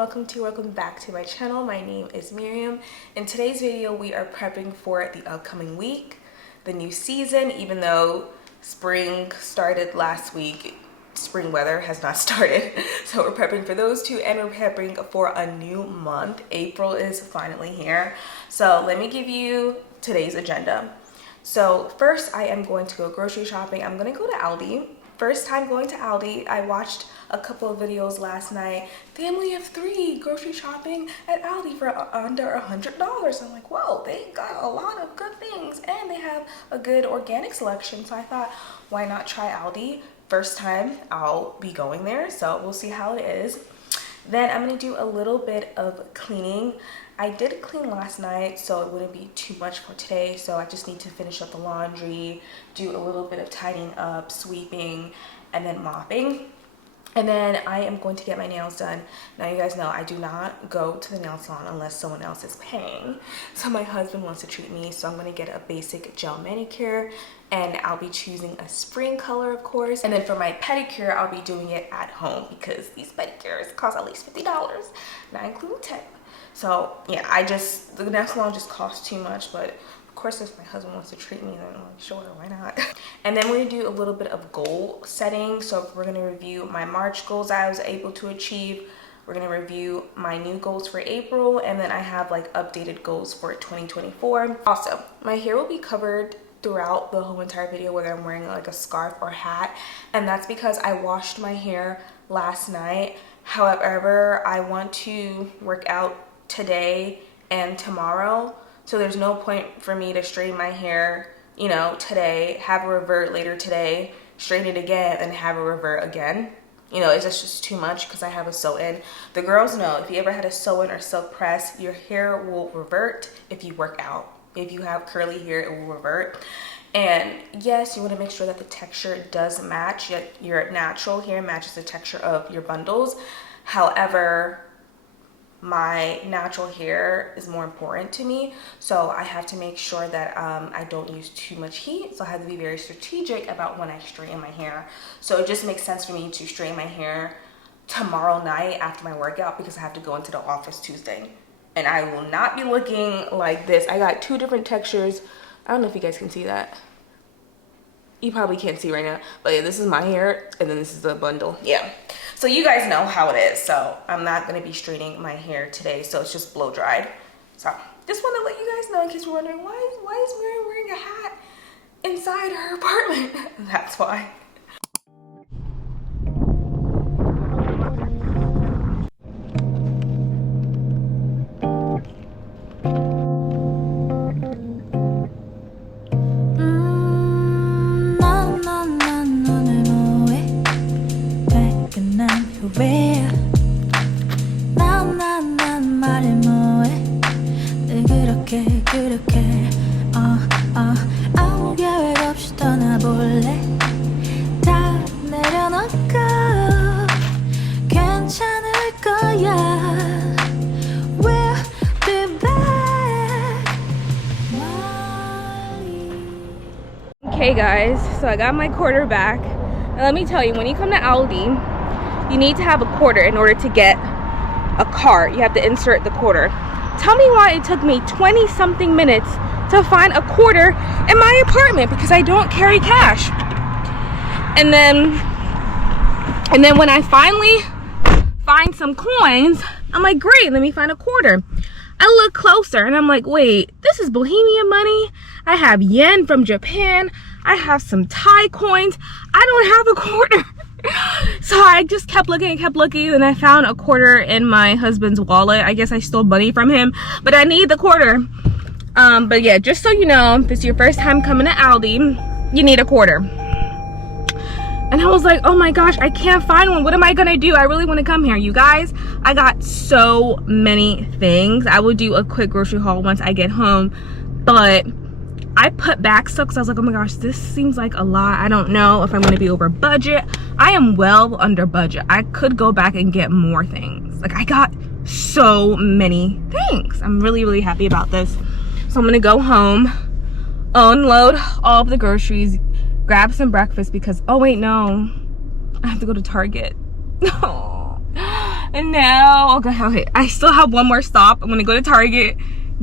welcome back to my channel. My name is Miriam. In today's video, we are prepping for the upcoming week, the new season. Even though spring started last week, spring weather has not started. So we're prepping for those two, and we're prepping for a new month. April is finally here. So let me give you today's agenda. So first, I am going to go grocery shopping. I'm gonna go to Aldi. First time going to Aldi. I watched a couple of videos last night. Family of 3 grocery shopping at Aldi for under $100. I'm like, whoa, they got a lot of good things and they have a good organic selection. So I thought, why not try Aldi? First time I'll be going there, so we'll see how it is. Then I'm gonna do a little bit of cleaning. I did clean last night, so it wouldn't be too much for today. So I just need to finish up the laundry, do a little bit of tidying up, sweeping, and then mopping. And then I am going to get my nails done. Now you guys know I do not go to the nail salon unless someone else is paying. So my husband wants to treat me, so I'm gonna get a basic gel manicure, and I'll be choosing a spring color, of course. And then for my pedicure, I'll be doing it at home because these pedicures cost at least $50, not including tip. So yeah, the nail salon just costs too much, but of course if my husband wants to treat me, then I'm like, sure, why not? And then we're gonna do a little bit of goal setting. So we're gonna review my March goals I was able to achieve. We're gonna review my new goals for April, and then I have like updated goals for 2024. Also, my hair will be covered throughout the whole entire video, whether I'm wearing like a scarf or hat, and that's because I washed my hair last night. However, I want to work out today and tomorrow, so there's no point for me to straighten my hair, you know, today, have a revert later today, straighten it again, and have a revert again. You know, it's just too much because I have a sew-in. The girls know, if you ever had a sew-in or silk press, your hair will revert if you work out. If you have curly hair, it will revert. And yes, you want to make sure that the texture does match, yet your natural hair matches the texture of your bundles. However, my natural hair is more important to me, so I have to make sure that I don't use too much heat. So I have to be very strategic about when I straighten my hair. So it just makes sense for me to straighten my hair tomorrow night after my workout, because I have to go into the office Tuesday, and I will not be looking like this. I got 2 different textures. I don't know if you guys can see that. You probably can't see right now, but yeah, this is my hair, and then this is the bundle. Yeah, so you guys know how it is. So I'm not gonna be straightening my hair today, so it's just blow dried. So just want to let you guys know, in case you're wondering, why is Mary wearing a hat inside her apartment? That's why. Okay guys, so I got my quarter back, and let me tell you, when you come to Aldi, you need to have a quarter in order to get a cart. You have to insert the quarter. Tell me why it took me 20 something minutes to find a quarter in my apartment, because I don't carry cash. And then when I finally find some coins, I'm like, great, let me find a quarter. I look closer and I'm like, wait, this is Bohemian money. I have yen from Japan. I have some Thai coins. I don't have a quarter. So I just kept looking, and I found a quarter in my husband's wallet. I guess I stole money from him, but I need the quarter. But yeah, just so you know, if it's your first time coming to Aldi, you need a quarter. And I was like, oh my gosh, I can't find one. What am I gonna do? I really want to come here. You guys, I got so many things. I will do a quick grocery haul once I get home, but I put back stuff because I was like, oh my gosh, this seems like a lot. I don't know if I'm going to be over budget. I am well under budget. I could go back and get more things. Like, I got so many things. I'm really, really happy about this. So I'm going to go home, unload all of the groceries, grab some breakfast because, oh wait, no, I have to go to Target. And now, okay, I still have one more stop. I'm gonna go to Target,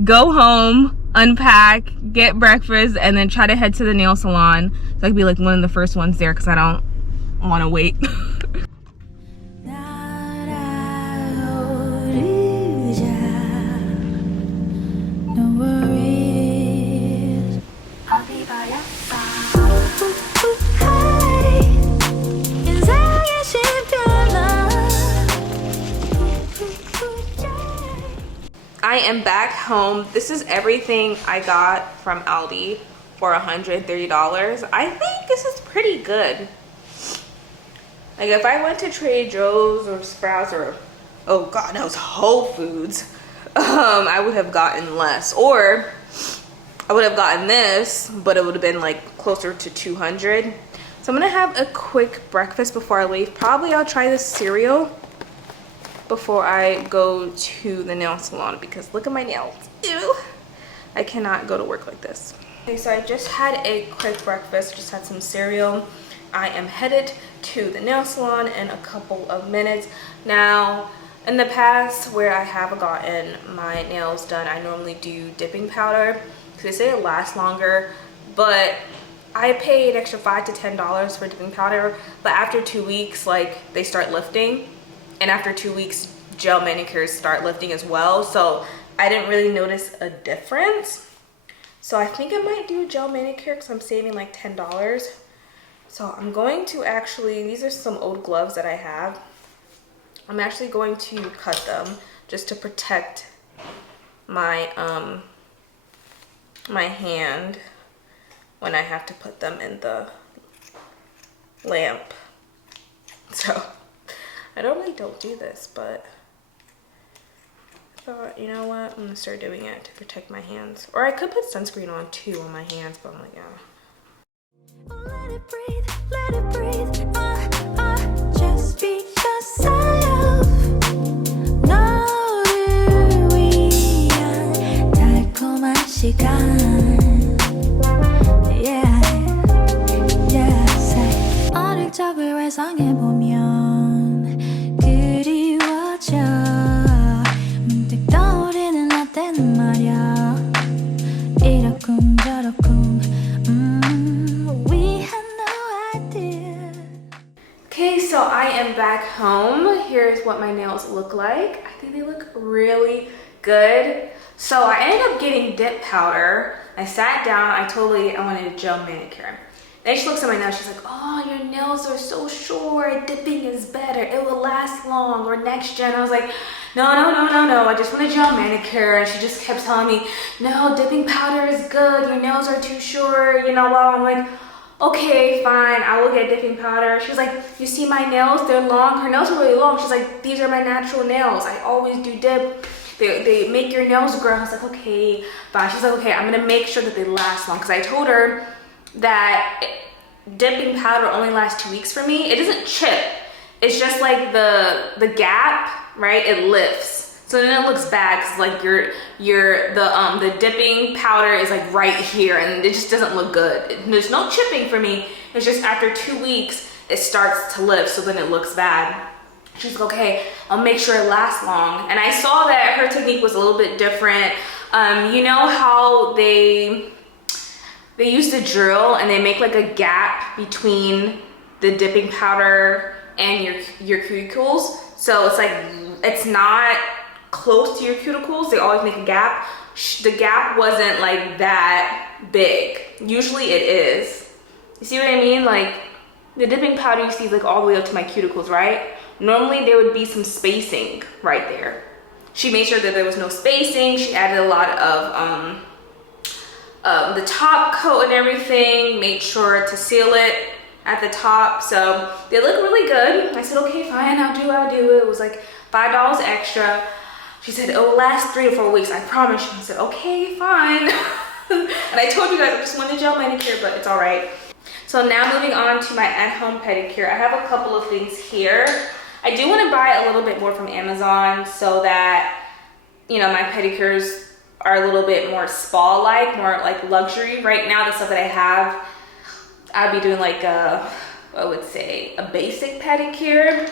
go home, unpack, get breakfast, and then try to head to the nail salon. So I could be like one of the first ones there because I don't want to wait. I am back home. This is everything I got from Aldi for $130. I think this is pretty good. Like if I went to Trader Joe's or Sprouts or, oh God, that was Whole Foods, I would have gotten less. Or I would have gotten this, but it would have been like closer to 200. So I'm gonna have a quick breakfast before I leave. Probably I'll try this cereal before I go to the nail salon because look at my nails. Ew. I cannot go to work like this. Okay, so I just had a quick breakfast, just had some cereal. I am headed to the nail salon in a couple of minutes. Now, in the past where I have gotten my nails done, I normally do dipping powder because they say it lasts longer, but I pay an extra $5 to $10 for dipping powder, but after 2 weeks, like they start lifting. And after 2 weeks, gel manicures start lifting as well. So I didn't really notice a difference. So I think I might do a gel manicure because I'm saving like $10. So I'm going to actually, these are some old gloves that I have. I'm actually going to cut them just to protect my my hand when I have to put them in the lamp. So I normally don't do this, but I thought, you know what, I'm gonna start doing it to protect my hands. Or I could put sunscreen on too on my hands, but I'm like, yeah. Let it breathe, just be yourself. 너를 위한 달콤한 시간. Yeah, yes. 어릴 적을 회상해보면 문득 떠오르는 나 때는 말야 이러쿵 저러쿵 we had no idea. Okay, so I am back home. Here's what my nails look like. I think they look really good. So I ended up getting dip powder. I sat down, I told the lady I wanted a gel manicure. Then she looks at my nails, she's like, oh, your nails are so short, dipping is better, it will last long, or next gen. I was like, no, I just want a gel manicure. And she just kept telling me, no, dipping powder is good, your nails are too short, you know, well, I'm like, okay, fine, I will get dipping powder. She's like, you see my nails, they're long, her nails are really long. She's like, these are my natural nails, I always do dip. They make your nails grow. I was like, okay, fine. She's like, okay, I'm gonna make sure that they last long. Cause I told her that dipping powder only lasts 2 weeks for me. It doesn't chip. It's just like the gap, right? It lifts. So then it looks bad because like the dipping powder is like right here and it just doesn't look good. There's no chipping for me. It's just after 2 weeks, it starts to lift. So then it looks bad. She's like, okay, I'll make sure it lasts long. And I saw that her technique was a little bit different. You know how they use the drill and they make like a gap between the dipping powder and your cuticles. So it's like, it's not close to your cuticles. They always make a gap. The gap wasn't like that big. Usually it is. You see what I mean? Like the dipping powder you see like all the way up to my cuticles, right? Normally there would be some spacing right there. She made sure that there was no spacing. She added a lot of the top coat and everything, made sure to seal it at the top. So they look really good. I said, okay, fine, I'll do it. It was like $5 extra. She said, it will last 3 to 4 weeks, I promise you. I said, okay, fine. And I told you guys I just wanted a gel manicure, but it's all right. So now moving on to my at-home pedicure. I have a couple of things here. I do want to buy a little bit more from Amazon so that, you know, my pedicures are a little bit more spa-like, more like luxury. Right now, the stuff that I have, I'd be doing like I would say a basic pedicure.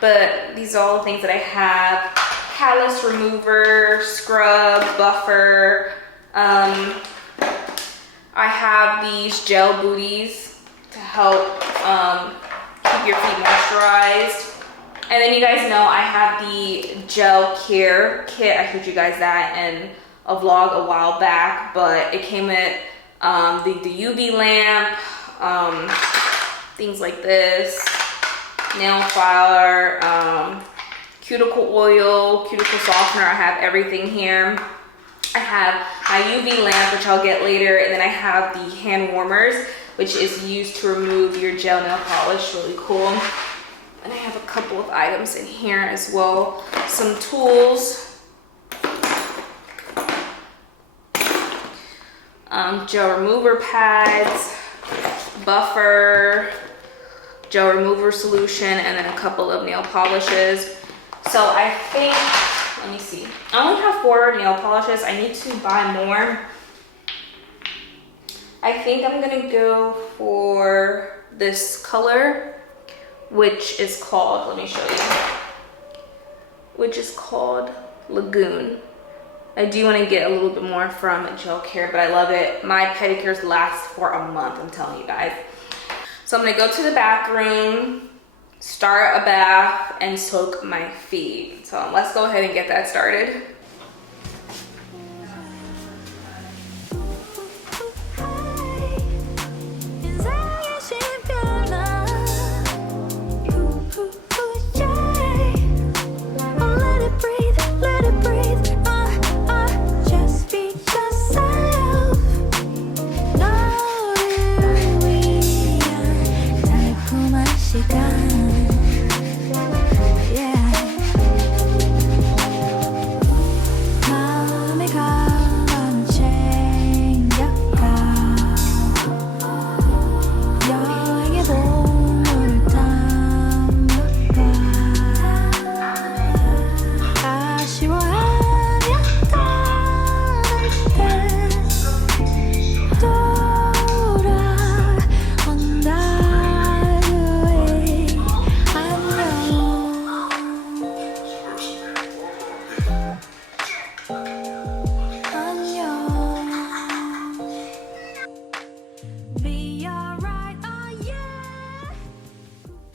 but these are all the things that I have. Callus remover, scrub, buffer. I have these gel booties to help keep your feet moisturized. And then you guys know I have the gel care kit. I showed you guys that in a vlog a while back, but it came with the UV lamp, things like this, nail file, cuticle oil, cuticle softener. I have everything here. I have my UV lamp, which I'll get later, and then I have the hand warmers, which is used to remove your gel nail polish. Really cool. And I have a couple of items in here as well. Some tools, gel remover pads, buffer, gel remover solution, and then a couple of nail polishes. So I think, let me see. I only have 4 nail polishes. I need to buy more. I think I'm gonna go for this color, which is called, let me show you, which is called Lagoon. I do want to get a little bit more from Gel Care, but I love it. My pedicures last for a month, I'm telling you guys. So I'm gonna go to the bathroom, start a bath, and soak my feet. So let's go ahead and get that started.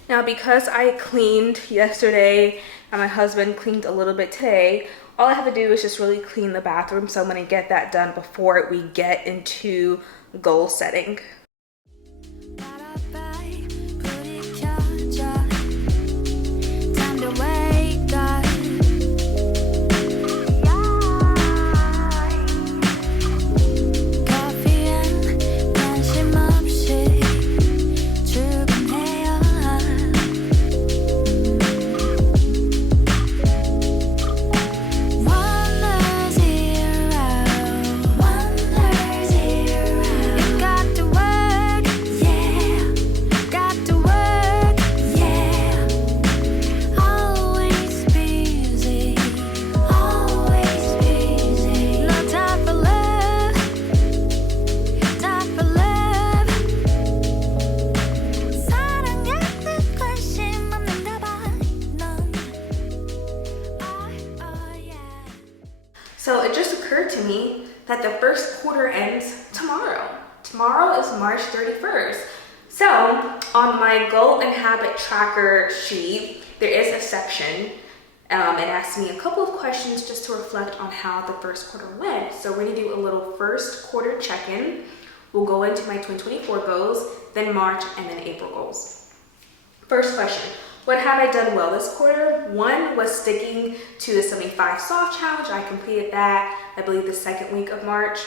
Now, because I cleaned yesterday and my husband cleaned a little bit today, all I have to do is just really clean the bathroom. So I'm gonna get that done before we get into goal setting. So it just occurred to me that the first quarter ends tomorrow. Tomorrow is March 31st. So on my goal and habit tracker sheet, there is a section. It asks me a couple of questions just to reflect on how the first quarter went. So we're gonna do a little first quarter check-in. We'll go into my 2024 goals, then March, and then April goals. First question. What have I done well this quarter? One was sticking to the 75 soft challenge. I completed that, I believe, the second week of March.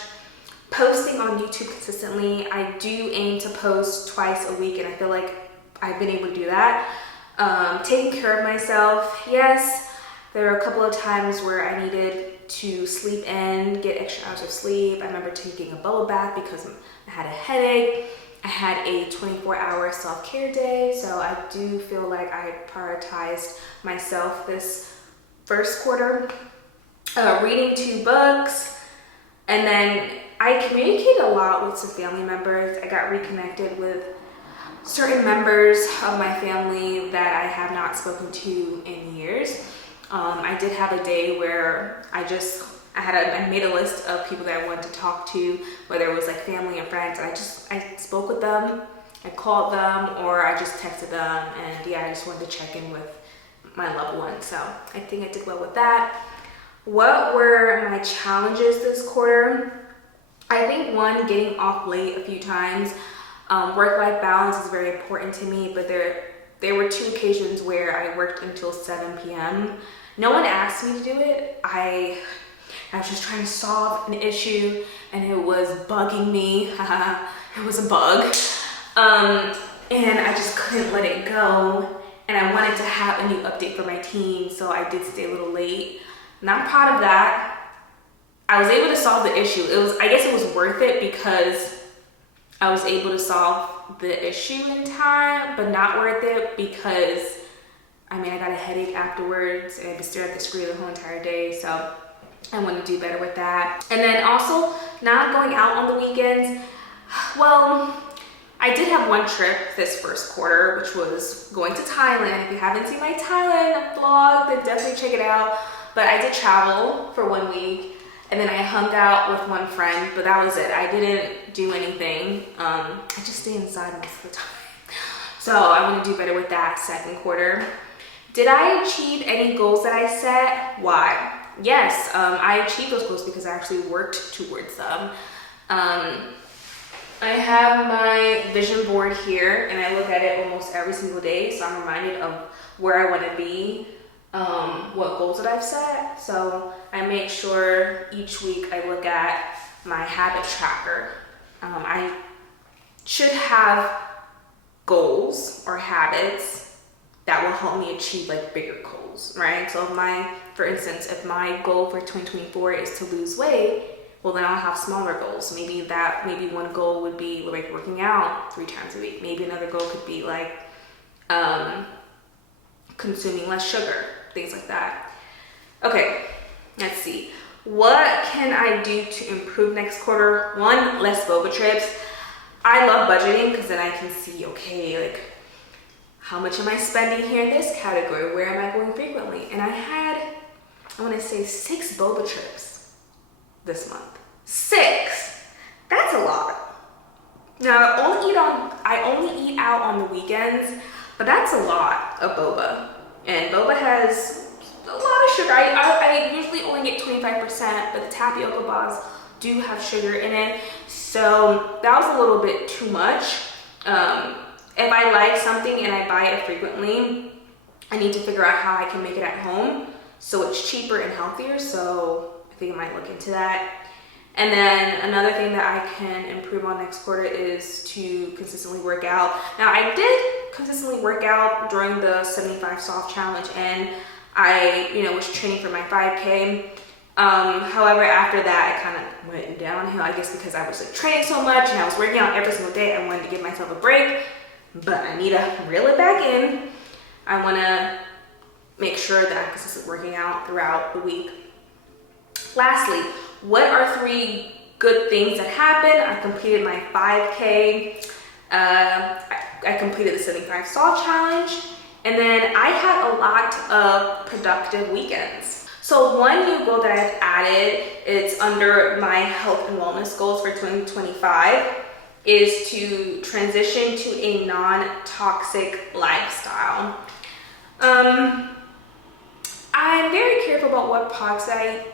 Posting on YouTube consistently. I do aim to post twice a week, and I feel like I've been able to do that. Taking care of myself. Yes, there were a couple of times where I needed to sleep in, get extra hours of sleep. I remember taking a bubble bath because I had a headache. I had a 24-hour self-care day, so I do feel like I prioritized myself this first quarter. Reading 2 books, and then I communicated a lot with some family members. I got reconnected with certain members of my family that I have not spoken to in years. I did have a day where I made a list of people that I wanted to talk to, whether it was like family and friends, and I spoke with them, I called them, or I just texted them, and yeah, I just wanted to check in with my loved ones. So I think I did well with that. What were my challenges this quarter? I think one, getting off late a few times. Work-life balance is very important to me, but there were 2 occasions where I worked until 7 p.m. No one asked me to do it. I was just trying to solve an issue and it was bugging me. It was a bug. And I just couldn't let it go. And I wanted to have a new update for my team, so I did stay a little late. Not proud of that. I was able to solve the issue. I guess it was worth it because I was able to solve the issue in time, but not worth it because I got a headache afterwards and I could stare at the screen the whole entire day. So I want to do better with that. And then also not going out on the weekends. Well, I did have one trip this first quarter, which was going to Thailand. If you haven't seen my Thailand vlog, then definitely check it out. But I did travel for 1 week, and then I hung out with one friend, but that was it. I didn't do anything. I just stayed inside most of the time. So I want to do better with that second quarter. Did I achieve any goals that I set? Why? Yes, I achieved those goals because I actually worked towards them. I have my vision board here and I look at it almost every single day, so I'm reminded of where I want to be, what goals that I've set. So I make sure each week I look at my habit tracker. I should have goals or habits that will help me achieve like bigger goals, right? So for instance, if my goal for 2024 is to lose weight, well then I'll have smaller goals. Maybe one goal would be like working out 3 times a week. Maybe another goal could be like consuming less sugar, things like that. Okay, let's see. What can I do to improve next quarter? 1, less boba trips. I love budgeting because then I can see, okay, like how much am I spending here in this category? Where am I going frequently? And I want to say 6 boba trips this month. 6. That's a lot. Now I only eat out on the weekends, but that's a lot of boba. And boba has a lot of sugar. I usually only get 25%, but the tapioca bars do have sugar in it. So that was a little bit too much. If I like something and I buy it frequently, I need to figure out how I can make it at home so it's cheaper and healthier. So I think I might look into that. And then another thing that I can improve on next quarter is to consistently work out. Now I did consistently work out during the 75 soft challenge, and I was training for my 5K. However, after that, I kind of went downhill, I guess because I was like training so much and I was working out every single day. I wanted to give myself a break, but I need to reel it back in. I want to make sure that I'm consistently working out throughout the week. Lastly, what are 3 good things that happened? I completed my 5K. I completed the 75 Stall Challenge. And then I had a lot of productive weekends. So one new goal that I've added, it's under my health and wellness goals for 2025, is to transition to a non-toxic lifestyle. I'm very careful about what products I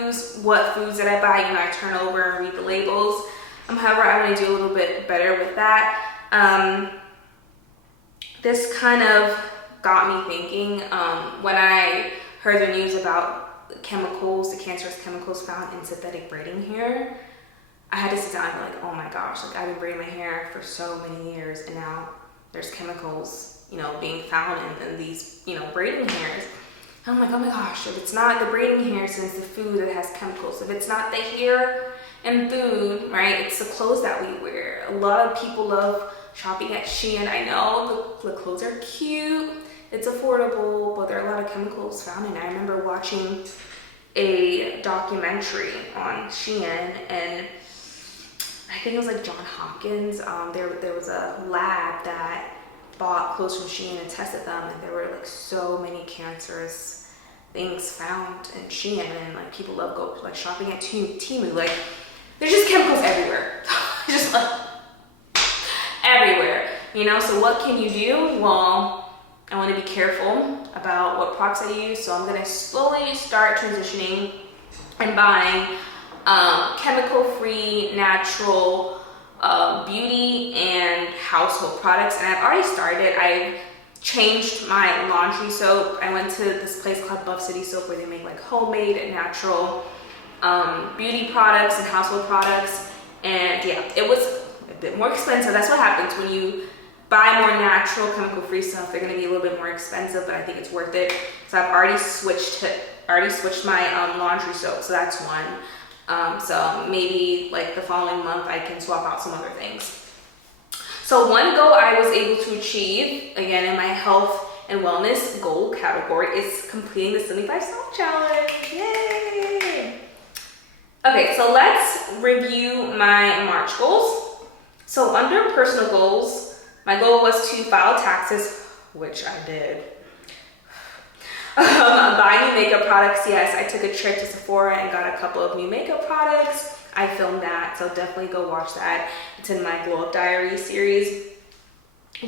use, what foods that I buy. I turn over and read the labels. However, I want to do a little bit better with that. This kind of got me thinking when I heard the news about the cancerous chemicals found in synthetic braiding hair. I had to sit down and be like, oh my gosh, like I've been braiding my hair for so many years and now there's chemicals, being found in these, braiding hairs. I'm like, oh my gosh, if it's not the braiding hairs, then it's the food that has chemicals. If it's not the hair and food, right, it's the clothes that we wear. A lot of people love shopping at Shein. I know the clothes are cute, it's affordable, but there are a lot of chemicals found in it. I remember watching a documentary on Shein, and I think it was like John Hopkins. There was a lab that bought clothes from Shein and tested them, and there were like so many cancerous things found in Shein, and like people love go like shopping at Temu. Like there's just chemicals everywhere, just like everywhere, you know. So what can you do? Well, I want to be careful about what products I use, so I'm gonna slowly start transitioning and buying chemical-free, natural beauty and household products. And I've already started. I've changed my laundry soap. I went to this place called Buff City Soap where they make like homemade and natural beauty products and household products. And yeah, it was a bit more expensive. That's what happens when you buy more natural, chemical-free stuff. They're gonna be a little bit more expensive, but I think it's worth it. So I've already switched my laundry soap. So that's one. So maybe like the following month I can swap out some other things. So one goal I was able to achieve, again in my health and wellness goal category, is completing the 75 Soft Challenge. Yay! Okay, so let's review my March goals. So under personal goals, my goal was to file taxes, which I did. Buying new makeup products, yes, I took a trip to Sephora and got a couple of new makeup products. I filmed that, so definitely go watch that. It's in my Glow Up Diary series.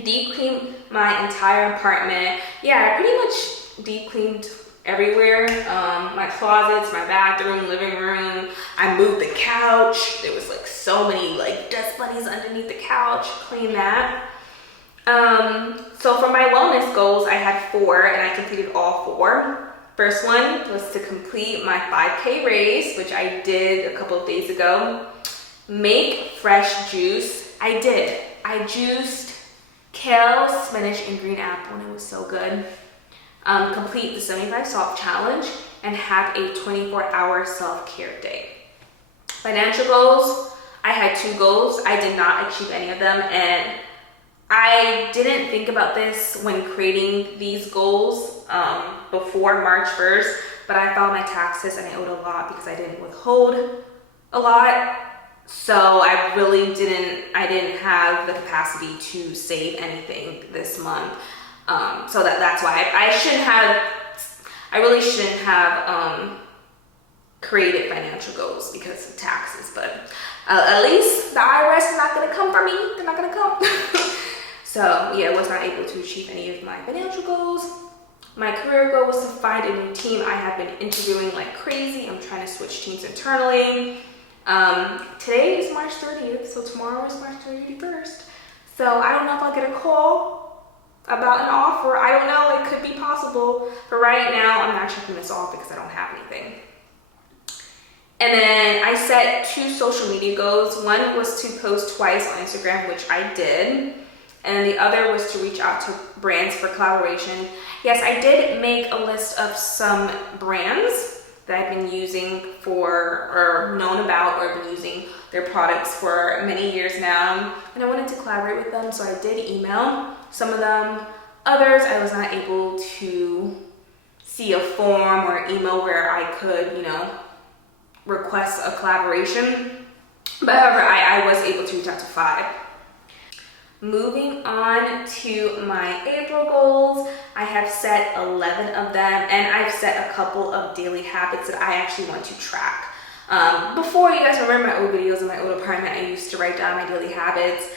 Deep cleaned my entire apartment. Yeah, I pretty much deep cleaned everywhere. My closets, my bathroom, living room. I moved the couch. There was like so many like dust bunnies underneath the couch. Cleaned that. So for my wellness goals, I had 4 and I completed all 4. First one was to complete my 5K race, which I did a couple of days ago. Make fresh juice. I did. I juiced kale, spinach, and green apple, and it was so good. Complete the 75 Soft Challenge and have a 24-hour self-care day. Financial goals. I had 2 goals. I did not achieve any of them, and I didn't think about this when creating these goals before March 1st, but I filed my taxes and I owed a lot because I didn't withhold a lot. So I didn't have the capacity to save anything this month. So that's why I really shouldn't have created financial goals because of taxes, but at least the IRS is not gonna come for me. They're not gonna come. So yeah, I was not able to achieve any of my financial goals. My career goal was to find a new team. I have been interviewing like crazy. I'm trying to switch teams internally. Today is March 30th, so tomorrow is March 31st. So I don't know if I'll get a call about an offer. I don't know, it could be possible. But right now, I'm not checking this off because I don't have anything. And then I set 2 social media goals. One was to post twice on Instagram, which I did. And the other was to reach out to brands for collaboration. Yes, I did make a list of some brands that I've been using or known about or been using their products for many years now. And I wanted to collaborate with them, so I did email some of them. Others, I was not able to see a form or email where I could, request a collaboration. But however, I was able to reach out to 5. Moving on to my April goals, I have set 11 of them, and I've set a couple of daily habits that I actually want to track. Before, you guys remember my old videos in my old apartment, I used to write down my daily habits.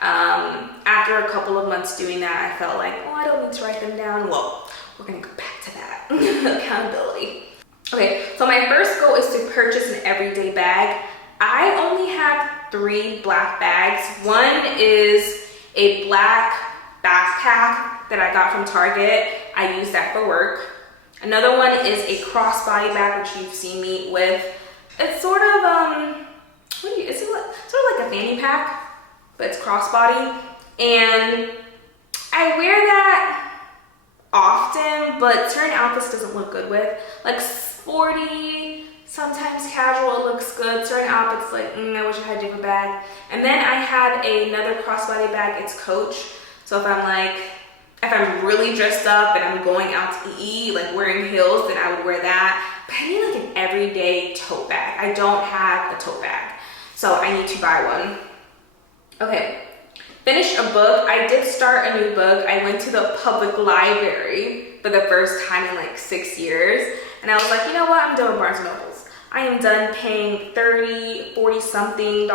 After a couple of months doing that, I felt like, I don't need to write them down. Well, we're gonna go back to that. Accountability. Okay, so my first goal is to purchase an everyday bag. I only have 3 black bags. One is a black backpack that I got from Target. I use that for work. Another one is a crossbody bag, which you've seen me with. It's sort of sort of like a fanny pack, but it's crossbody. And I wear that often, but certain outfits doesn't look good with. Like sporty, sometimes casual, it looks good. Certain outfits, like, I wish I had a different bag. And then I had another crossbody bag, it's Coach. So if I'm really dressed up and I'm going out to eat, like wearing heels, then I would wear that. But I need like an everyday tote bag. I don't have a tote bag. So I need to buy one. Okay, finish a book. I did start a new book. I went to the public library for the first time in like 6 years. And I was like, you know what? I'm done with Barnes & Nobles. I am done paying $30, $40 something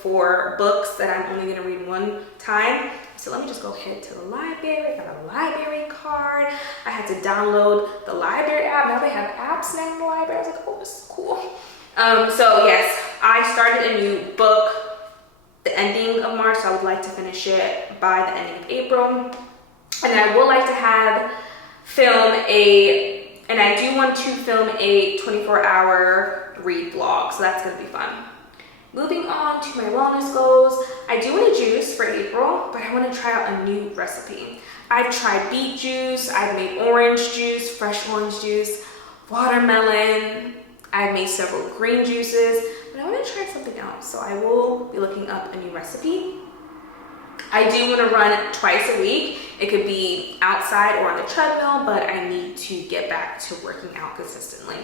for books that I'm only gonna read one time. So let me just go ahead to the library. I got a library card. I had to download the library app. Now they have apps now in the library. I was like, oh, this is cool. So yes, I started a new book the ending of March. So I would like to finish it by the ending of April. And I would like to and I do want to film a 24-hour read vlog. So that's gonna be fun. Moving on to my wellness goals, I do want a juice for April, but I want to try out a new recipe. I've tried beet juice, I've made orange juice, fresh orange juice, watermelon, I've made several green juices, but I want to try something else, so I will be looking up a new recipe. I do want to run twice a week. It could be outside or on the treadmill, but I need to get back to working out consistently.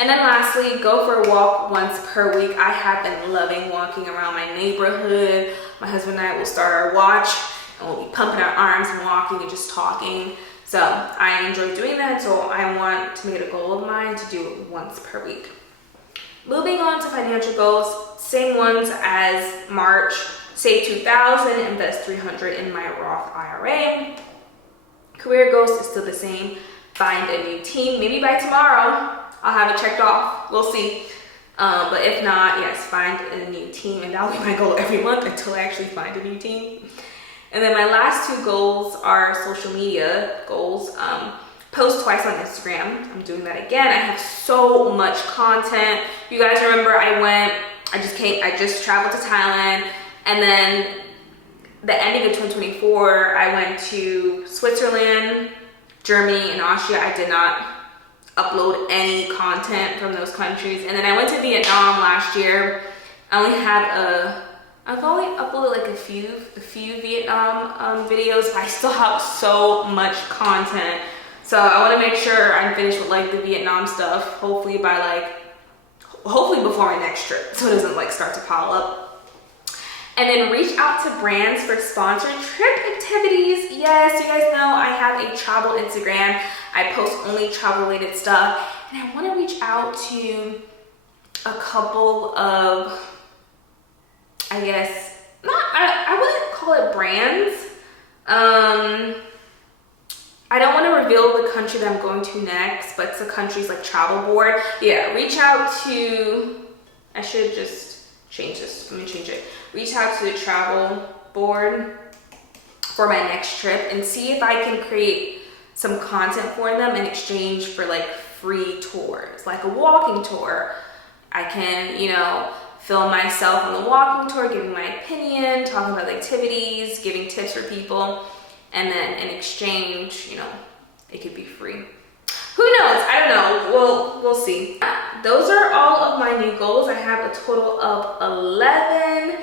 And then lastly, go for a walk once per week. I have been loving walking around my neighborhood. My husband and I will start our watch and we'll be pumping our arms and walking and just talking. So I enjoy doing that. So I want to make it a goal of mine to do it once per week. Moving on to financial goals, same ones as March. Save $2,000, invest $300 in my Roth IRA. Career goals is still the same. Find a new team. Maybe by tomorrow I'll have it checked off. We'll see. But if not, yes, find a new team. And that'll be my goal every month until I actually find a new team. And then my last two goals are social media goals. Post twice on Instagram. I'm doing that again. I have so much content. You guys remember I just traveled to Thailand. And then the ending of 2024, I went to Switzerland, Germany, and Austria. I did not upload any content from those countries. And then I went to Vietnam last year. I've only uploaded like a few Vietnam videos, but I still have so much content. So I want to make sure I'm finished with like the Vietnam stuff, hopefully before my next trip, so it doesn't like start to pile up. And then reach out to brands for sponsored trip activities. Yes, you guys know I have a travel Instagram. I post only travel related stuff. And I want to reach out to a couple of, I wouldn't call it brands. I don't want to reveal the country that I'm going to next, but it's a country's like travel board. Yeah, reach out to, I should just change this. Let me change it. Reach out to the travel board for my next trip and see if I can create some content for them in exchange for like free tours, like a walking tour. I can, film myself on the walking tour, giving my opinion, talking about the activities, giving tips for people, and then in exchange, it could be free. Who knows? I don't know. We'll see. Those are all of my new goals. I have a total of 11.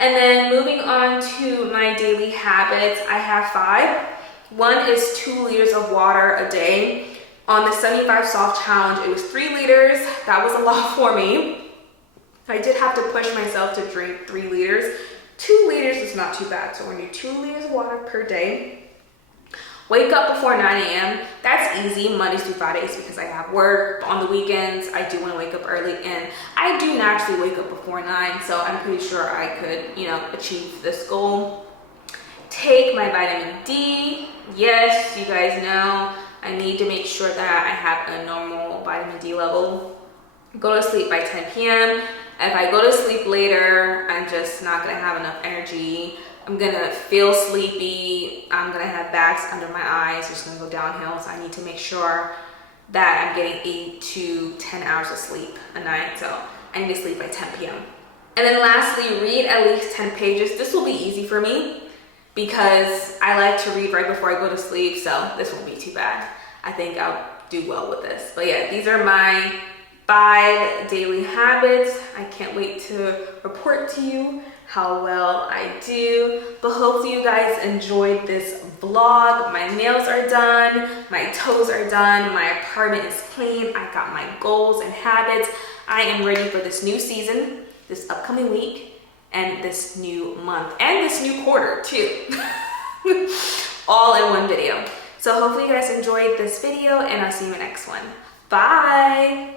And then moving on to my daily habits, I have 5. One is 2 liters of water a day. On the 75 soft challenge, it was 3 liters. That was a lot for me. I did have to push myself to drink 3 liters. 2 liters is not too bad. So we're gonna do 2 liters of water per day. Wake up before 9 a.m. That's easy, Mondays through Fridays, because I have work. On the weekends, I do want to wake up early, and I do naturally wake up before 9, so I'm pretty sure I could, achieve this goal. Take my vitamin D. Yes, you guys know I need to make sure that I have a normal vitamin D level. Go to sleep by 10 p.m. If I go to sleep later, I'm just not going to have enough energy. I'm gonna feel sleepy. I'm gonna have bags under my eyes. It's gonna go downhill. So I need to make sure that I'm getting 8 to 10 hours of sleep a night. So I need to sleep by 10 p.m. And then lastly, read at least 10 pages. This will be easy for me because I like to read right before I go to sleep. So this won't be too bad. I think I'll do well with this. But yeah, these are my 5 daily habits. I can't wait to report to you how well I do. But hopefully you guys enjoyed this vlog. My nails are done, my toes are done, my apartment is clean, I got my goals and habits. I am ready for this new season. this upcoming week and this new month and this new quarter too. All in one video. So hopefully you guys enjoyed this video, and I'll see you in the next one. Bye.